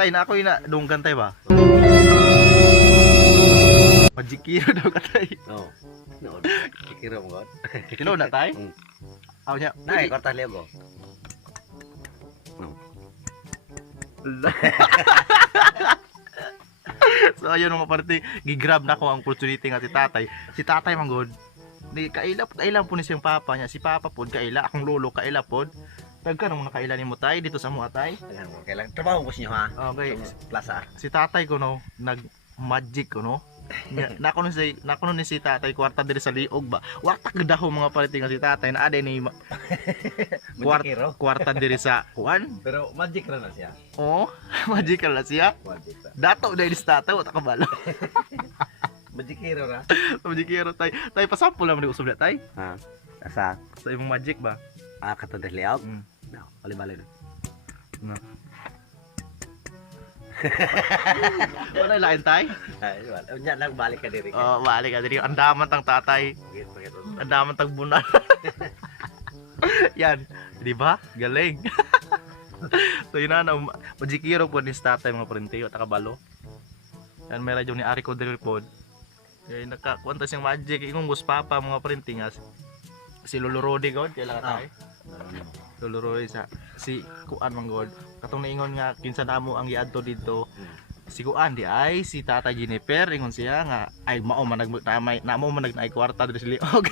tay na ako na dunggan tay ba? Majikiro daw ka tay. Oo. No. Kikiro mo god. Tino na tay? Aw nya. Nay, kwarta liog ko. So ayun mga parte, gigrab na ko ang opportunity nga si tatay. Si tatay manggod. Di kaila po ni siyang papa niya. Si papa pod kaila, akong lolo kaila pod. Tagka nang nakaila ni mo tay dito sa mo atay. Kailan trabaho ko sa inyo ha? Okay. Sa plaza. Si tatay ko no, nag magic ko no. Nakuno ni si tatay kwarta diri sa liog ba. Warta gadaho mga parte nga si tatay na aday ni Majikiro. kwarta diri sa kuan. Pero magic ra na siya. Oh, magical na siya. Magic ra. Dato dahil sa tatay, wata kabalo. Majikiro ra. Magikiro tay. Tay pasample lang ni usab na tay. Ha. Asa? Sa imong magic ba? Kato dali liog. Mm. No, bali-bali na. No. Wala lain tay? Ay, wala. Unya lang balik ka diri. Oh, balik ka diri. Andaman tang tatay. Andaman tang bunal. Yan, di ba? Galing. So yun na, magikiro po ni tatay mga parente, wata kabalo. Yan, may radyo ni Ari ko diri pod. Eh, nakakuanta siyang magic. Ingong bus papa mga parente nga. Si Lolo Rodi god, kailangan tayo. Lolo Rodi sa si Kuan manggod. Katong naingon nga kinsa namo ang giadto dito. Si Kuan di ay si Tata Jennifer ingon siya nga ay mao man namo man nagnay kwarta diri sa liog.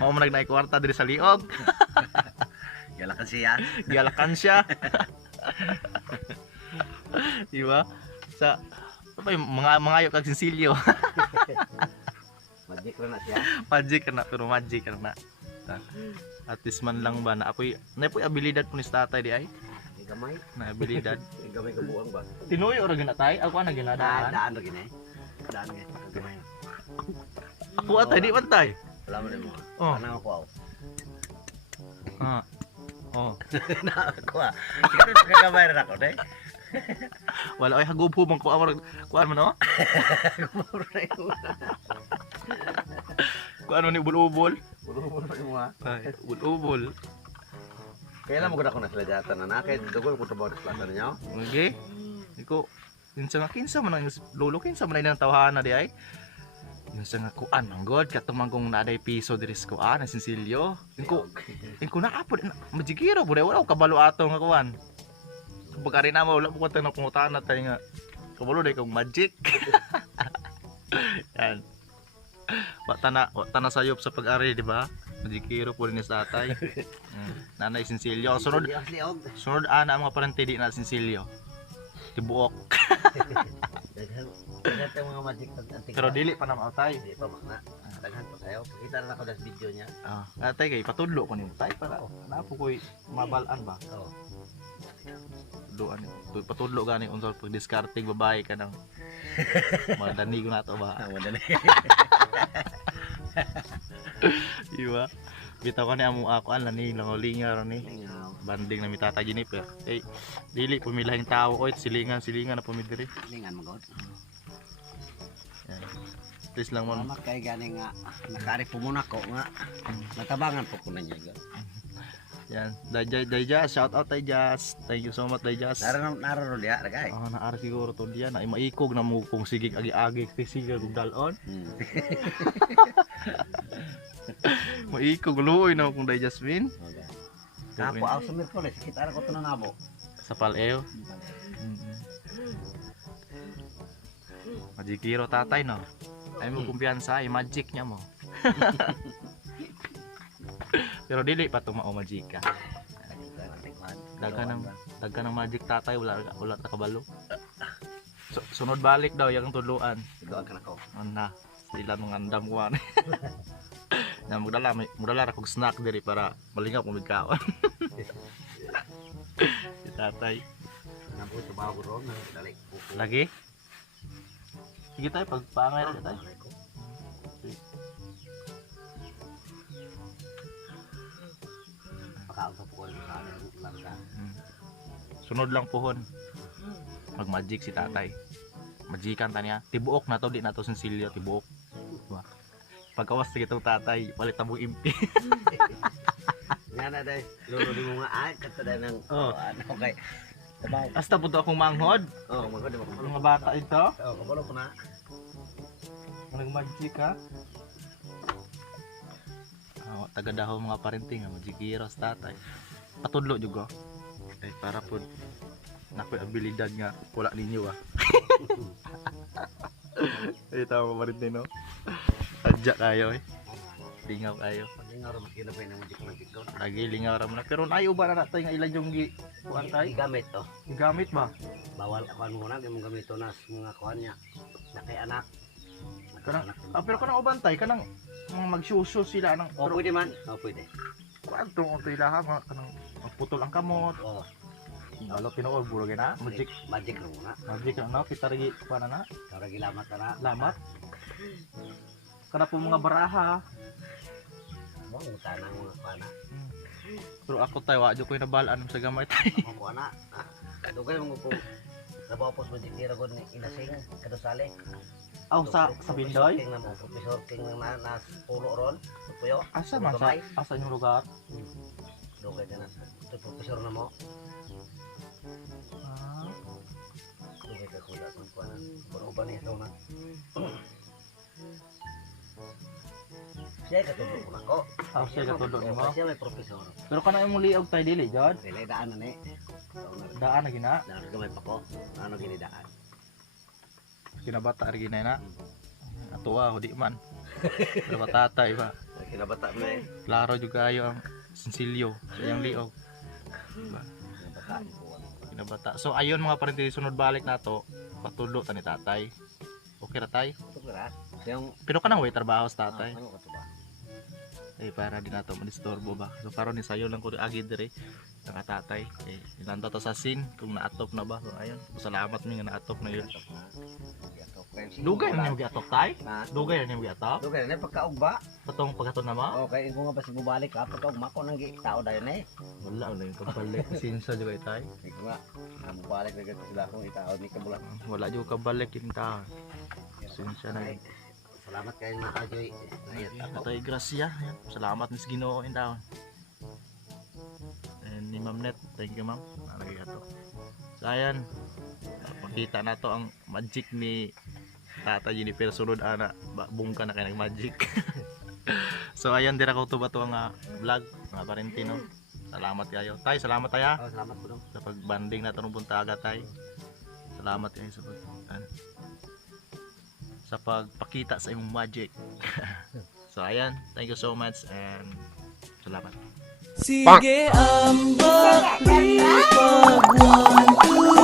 Mao man nagnay kwarta diri sa liog. Galakan siya. Galakan siya. Di ba? Sa mga kag sinsilyo. Magic ra na siya. Magic na pero magic na. At least man lang ba na ako'y abilidad po ni tatay di ay. Gamay. Na abilidad. Gamay ka buang ba? Tinuyo ra gina tay. Ako na ginadaan. Daan ra gini. Daan nga. Gamay. Ako atay di man tay. Wala mo din mo. Oh. Anang ako aw. Ah. Oh. Na ako ah. Siguro kagamay ra ako day. Wala ay hagubhubang ko amor kuan man no? Kuan man ni ubol-ubol. Bulu-bulu pa mo ha. Ay, ubol-ubol. Kailan mo gud ako nasa lajatan na nakay dugol ko trabaho sa plaza ninyo. Okay. Iko kinsa man ang lolo kinsa man ang tawhana di ay. Kinsa nga kuan ang god katong kung naday piso diri sa kuan ang sinsilyo. Inko na apod majigiro pud wala ko kabalo ato nga kuan. Pagkari na mo wala mo ko na pangutana tay nga kabalo day kong magic. Yan. Wata na sayop sa pag-ari, di ba? Majikiro po rin sa tatay. Nanay sinsilyo. Sunod ana mga parente di na sinsilyo. Tibuok. Daghan mga magic antik. Pero dili pa na mautay. Di pa makna. Daghan pa kayo. Kita na ako sa video niya. Ah, atay kay patudlo ko ni tay para napo koy mabalan ba. Oo. Duan patudlo gani unsay pag discarding babae ka nang madani ko na to ba. Madani. Iwa. Bitaw ka ni amo ako an ni langolinga ron ni. Banding na mi Tata Jennifer. Eh dili pumilahing tao oy silingan na pumidiri. Lingan magod. Yan. Please lang mo. Mama kay gani nga nakari po muna ko nga. Natabangan po ko na niya. Yan. Dayjas, shout out Dayjas. Thank you so much Dayjas. Nararo dia ragay. Oh, naara siguro to diyan na maikog na mo kung sigig agi-agi sigig dalon. Maikog luoy na kung Dayjas win. Kapo aw sumir ko les kita ko to na nabo. Sa paleo. Majikiro tatay no. Ay mo kumpiyansa, ay magic niya mo. Pero dili pa tumao magic ka. Dagan ng magic tatay wala ta kabalo. Sunod balik daw yang tudloan. Tudloan ka nako. Ana, sila mga andam ko ani. Na mudala ra kog snack diri para malingap mo kaon. Si tatay. Nampo trabaho ron dali. Lagi? Sige tayo pagpangay ra tayo. Sunod lang pohon. Mag magic si tatay. Magikan ta niya. Tibuok na to, di na to sinsilyo, tibuok. Diba? Pagkawas sa gitong tatay, palit mo impi. Nga na dahil, lolo di mo nga ay, kata dahil ng, ano kay, Tabaw. Hasta po to akong manghod. Oh, maganda mo. Mga bata ito. Oh, kabalo ko na. Nag-magic ha. Taga daho mga parenting magic hero sa tatay. Patudlo juga. Ay para po nakoy abilidad nga wala ninyo ah. Ay tama pa rin din no. Adya kayo eh. Lingaw kayo. Lingaw ra mas ginapay na magic doon. Lagi lingaw ra mo na. Pero nayo ba na natay nga ilan yung kuan tay? Gamit to. Gamit ba? Bawal kuan mo na imong gamito na sa mga kuan niya. Nakay anak. Kanang pero kanang ubantay kanang mga magsuso sila nang Oh, pwede man. Oh, pwede. kuan tong utoy laha mga kanang magputol ang kamot. Oh, Lalo tinuod buro na. Magic magic ro na. magic na no kita ri kuan na. Kara gilamat ka na. Lamat. Kana po mga baraha. Mo utana mga kuan na. Pero ako tayo wa jud ko nabalaan sa gamay tay. Mga kuan na. Dugay mo ko. Nabapos magic dira gud ni inasing kadusali. Aw sa Bindoy. King na mo, professor king na nas pulo ron. Tuyo. Asa man sa asa yung lugar? Dugay ka na. Ito professor na mo. Ah, Dugay ka kuya kung kuan. Puro ba ni ito na. Siya katulog ko nako. aw siya katudlo nimo. Siya may professor. Pero kana imong liog tay dili jud. Dili daan na ni. Daan na gina. Daan gamay pa ko. Ano gini daan? Kinabata ri gina na. Atuwa ho di man. Pero matatay ba. Kinabata mo eh. Klaro jud kayo ang sinsilyo sa iyang liog. Diba? Kinabata ko. Kinabata. So ayon mga parente sunod balik nato. Patudlo ta ni tatay. Okay ra tay. Ito kira. Yung Pero kanang way trabaho sa tatay. ano ka to ba? Eh para di nato madisturbo ba. So karon ni sayo lang ko agi dire ng tatay. Eh ilanto to sa sin kung naatop na ba. So ayun. Salamat mi nga naatop na yun. Dugay na niyo giatop tay? Ha? Dugay na niyo giatop? Dugay na pagkaugba. Patong pagkaton na mo? Okay, ko nga basta bubalik ka pagkaugma ko nang tao dayon eh. Wala na yung kabalik. Sinsa juga tay. Iko nga. Ang balik na gito sila kung itaon ni kabulan. Wala juga kabalik yung tao. Sinsa na yun. Salamat kayo mga kajoy. Ayat ako. Ato'y grasya. Yan. Salamat ni Ginoo in taon. And ni Ma'am Net. Thank you ma'am. Nalagay ato. So ayan. Pakita na to ang magic ni Tata Jennifer sunod ana. Bungka na kayo nag-magic. So ayan dira ko to ba to ang vlog mga parentino. Salamat kayo. Tay, salamat tayo. Oh, salamat po dong. Sa pagbanding natin ng buntaga tay. Salamat kayo sa sa pagpakita sa imong magic. So ayan, thank you so much and salamat. Sige, ambak, 3, 4, 1, 2